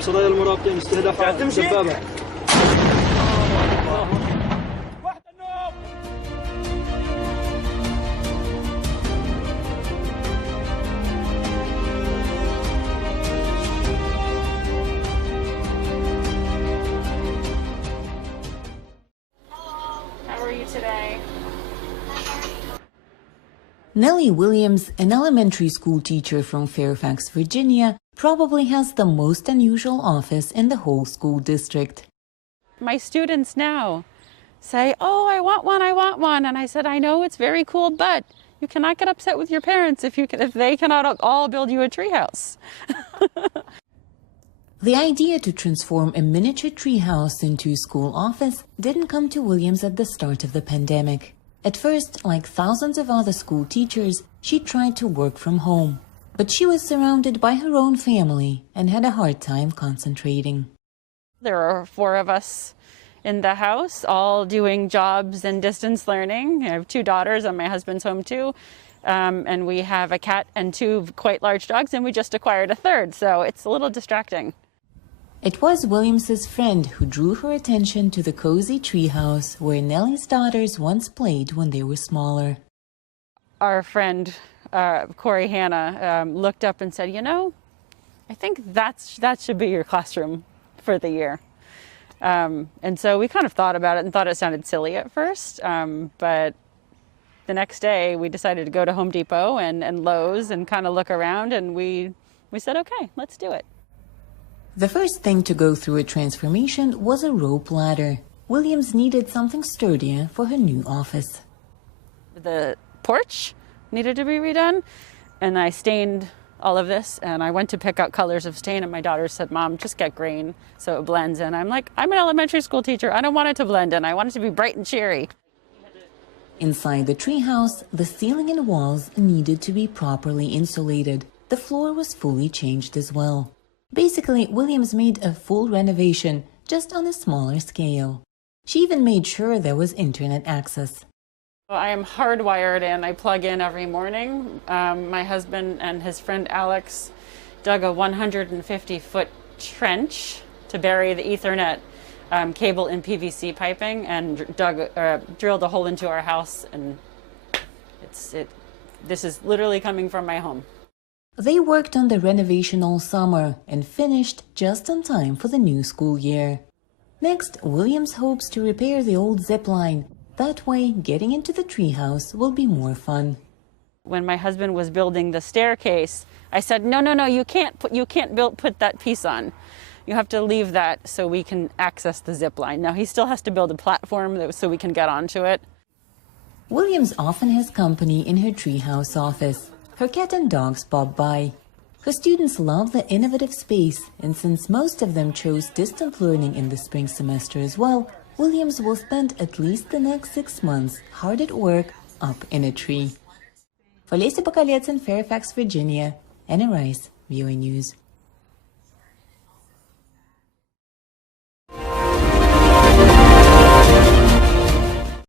صدايا المراقبين استهداف دبابة. Nellie Williams, an elementary school teacher from Fairfax, Virginia, probably has the most unusual office in the whole school district. My students now say, "Oh, I want one." And I said, "I know it's very cool, but you cannot get upset with your parents if they cannot all build you a treehouse." The idea to transform a miniature treehouse into a school office didn't come to Williams at the start of the pandemic. At first, like thousands of other school teachers, she tried to work from home. But she was surrounded by her own family and had a hard time concentrating. There are 4 of us in the house, all doing jobs and distance learning. I have 2 daughters and my husband's home too. And we have a cat and 2 quite large dogs, and we just acquired a 3rd, so it's a little distracting. It was Williams's friend who drew her attention to the cozy treehouse where Nellie's daughters once played when they were smaller. Our friend, Corey Hanna, looked up and said, "You know, I think that should be your classroom for the year." And so we kind of thought about it and thought it sounded silly at first, but the next day we decided to go to Home Depot and Lowe's and kind of look around, and we said, "Okay, let's do it." The first thing to go through a transformation was a rope ladder. Williams needed something sturdier for her new office. The porch needed to be redone, and I stained all of this, and I went to pick out colors of stain, and my daughter said, "Mom, just get green so it blends in." I'm like, I'm an elementary school teacher. I don't want it to blend in. I want it to be bright and cheery. Inside the treehouse, the ceiling and walls needed to be properly insulated. The floor was fully changed as well. Basically, Williams made a full renovation, just on a smaller scale. She even made sure there was internet access. I am hardwired in. I plug in every morning. My husband and his friend Alex dug a 150-foot trench to bury the Ethernet cable in PVC piping and drilled a hole into our house. And this is literally coming from my home. They worked on the renovation all summer and finished just in time for the new school year. Next, Williams hopes to repair the old zip line. That way, getting into the treehouse will be more fun. When my husband was building the staircase, I said, no, you can't put that piece on. You have to leave that so we can access the zip line. Now, he still has to build a platform so we can get onto it. Williams often has company in her treehouse office. Her cat and dogs bob by. Her students love the innovative space, and since most of them chose distant learning in the spring semester as well, Williams will spend at least the next 6 months hard at work up in a tree. For Lesia Bakalets in Fairfax, Virginia, Anna Rice, VOA News.